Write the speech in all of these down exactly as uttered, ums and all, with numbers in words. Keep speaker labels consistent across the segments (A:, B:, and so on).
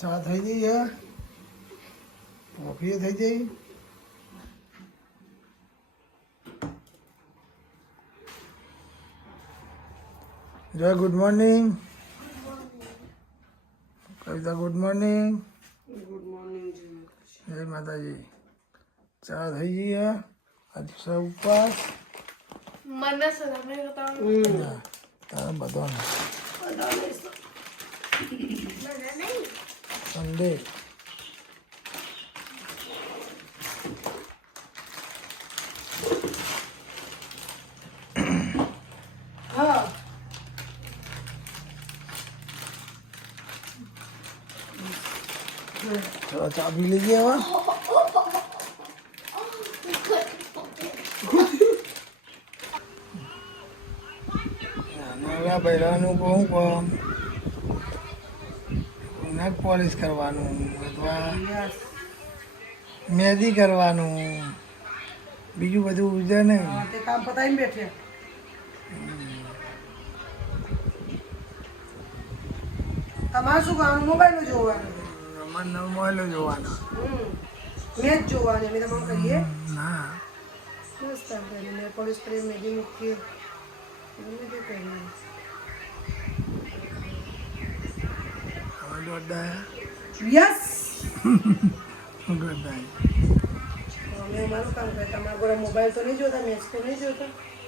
A: ચા થઈ ગઈ છે, કોફી થઈ ગઈ. Jay good morning. Kavita good morning.
B: Good morning
A: Jay Mataji. ચા થઈ ગઈ છે. આજે સૌ ઉપવાસ.
C: મને સલામે બતાવો.
A: તારા બધાને
C: મને નહીં.
A: સન્ડે.
B: હા
A: ચલો ચા પી લીધી હવે. નવરા બૈરાનું કહું કહું નખ પોલિશ કરવાનું અથવા મહેંદી કરવાનું, બીજું બધું ઉજે નહીં.
B: તે કામ પતાવીને બેઠે. તમારે શું કરવાનું? મોબાઈલ જોવાનું.
A: અમારે મોબાઈલ જોવાના.
B: મેચ જોવાની. અમે તમારે કહીએ
A: ના
B: બસ આપણે મેં પોલીસ કરી મેગી મૂકીએ ગમે તે કરીએ.
A: હવે દોડા
B: યસ
A: દોડા
B: અમે અમારું કામ કરીએ. તમારા ઘરે મોબાઈલ તો નહીં જોતા, મેચ તો નહીં જોતા.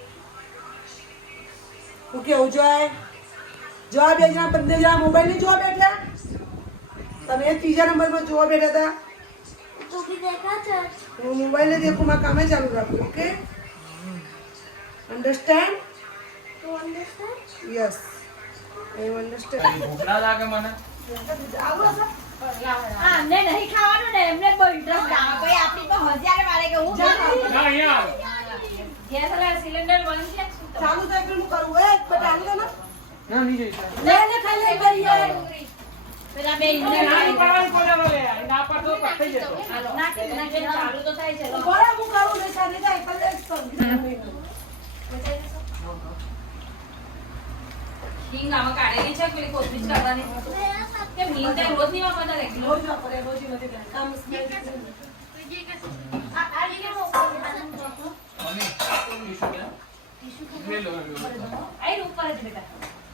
B: હું કેવું જોય જોવા બે જણા બંને જણા મોબાઈલ નહીં જોવા બેઠા. તમે ત્રીજા નંબરમાં જોવા બેઠા હતા.
C: તું બી દેખા છે.
B: હું મોબાઈલ ને દેખું, મારા કામે ચાલુ રાખું. Okay understand?
C: તું અન્ડરસ્ટેન્ડ?
B: Yes I understand.
D: ભૂખના લાગે મને.
E: હા, અમને નહીં ખાવાનું ને એમને બહુ ઇન્ટરેસ્ટ આવે. કોઈ આપણી તો હજાર વાળે કે હું
B: જા.
D: ના અહીંયા
E: ગેસ વાળા સિલિન્ડર બંધ છે શું તો?
B: ચાલુ થાય એટલે હું કરું. એ બધા ચાલુ થાય ને.
D: ના નહીં જોઈતા.
B: લે લે ખાઈ લે કરીએ.
E: પેલા બે
D: ના
E: ઇન્જિન
D: નહીં પાડવાનું કોને બોલે? ના પાડતો પકડી જતો.
E: નાખી નાખી ચાલુ તો થાય છે.
B: બોલે હું કરું ને ચાલે જાય ભલે જ કરું.
E: હિંગ આમાં કાઢેલી છે પેલી કોથમીર કાઢવાની. કેમ હિંગ તે રોજ નહીં વાપરતા રેગ્યુલર?
B: રોજ વાપરે, રોજ નથી કરતા. કામ સ્મેલ છે.
C: આ આ લીધે મોકલી આનંદ તો.
D: મમ્મી, ટીશ્યુ કે? લે લો, લે લો.
E: આઈ ઉપર જ બેટા.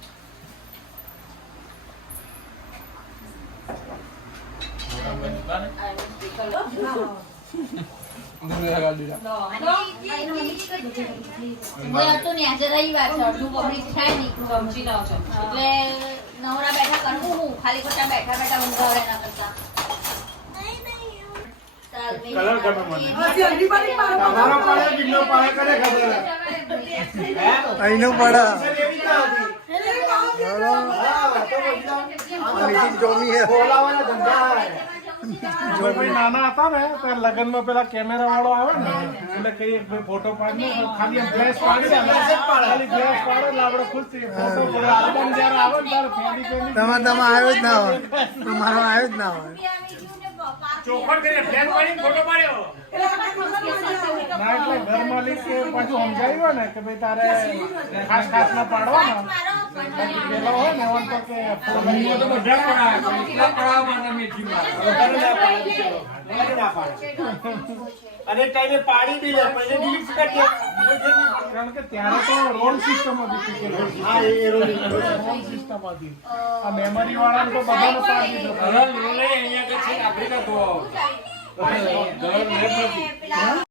D: મોટા ભાઈ દુકાને?
B: હા.
D: દૂધ લગાડી દીધા.
E: લો, આનો આનો હું તો ને આજે રવિવાર છે અડધું પબ્લિક થાય નહીં સમજી લો છો એટલે નવરા બેઠા કરવું હું ખાલી ખોટા બેઠા બેઠા ઊંઘાવે ના કરતા.
D: કલર ગમે મને.
B: હજી everybody પાડો.
D: તમારો પાડે બિલ્લો પાડે કરે ખબર હે?
A: અહીંનું પડા
D: એવી ના હતી.
B: એને કામ
A: બરાબર.
D: હા, તો બધા
A: આ બીજી જોમી હે.
D: બોલાવાના ધંધા હે.
F: જો ભાઈ નાના હતા ને ત્યારે લગનમાં પેલા કેમેરા વાળો આવે ને એટલે કઈ એક ભાઈ ફોટો પાડી દે, ખાલી આમ ફ્લેશ પાડી દે, ખાલી ફ્લેશ પાડે એટલે આપણે ખુશ થઈએ. ફોટો પડે આલ્બમ જ્યારે આવે ને ત્યારે ફેરી ફેરી
A: તમારે તમે આવ્યો જ ના હોય, તમારો આવ્યો જ ના હોય.
D: ચોખડ કરીને ફ્લેશ પાડીને ફોટો પાડ્યો.
F: ના એટલે ઘર માલિક કે પાછું સમજાવ્યું ને કે ભાઈ તારે ખાસ ખાસ ના પાડવાના બાકી પેલો હોય ને એવા તો કે
D: મમ્મીઓ તો બધા પડાવે. એટલા પડાવવાના મેથીમાં. વધારે ના પાડે બિચારો. વધારે ના પાડે. અને ટાઈમે પાડી બી લે પછી ડિલીટ કરી દે.
F: કારણ કે ત્યારે તો રોલ સિસ્ટમ હતી cricket.
D: હા, એ રોલી.
F: રોલ સિસ્ટમ હતી. આ મેમરી વાળાને તો બધાને પાડી દીધો.
D: અરે લોલે અહીંયા કે છે આફ્રિકા તો. ઘર લેબ નથી.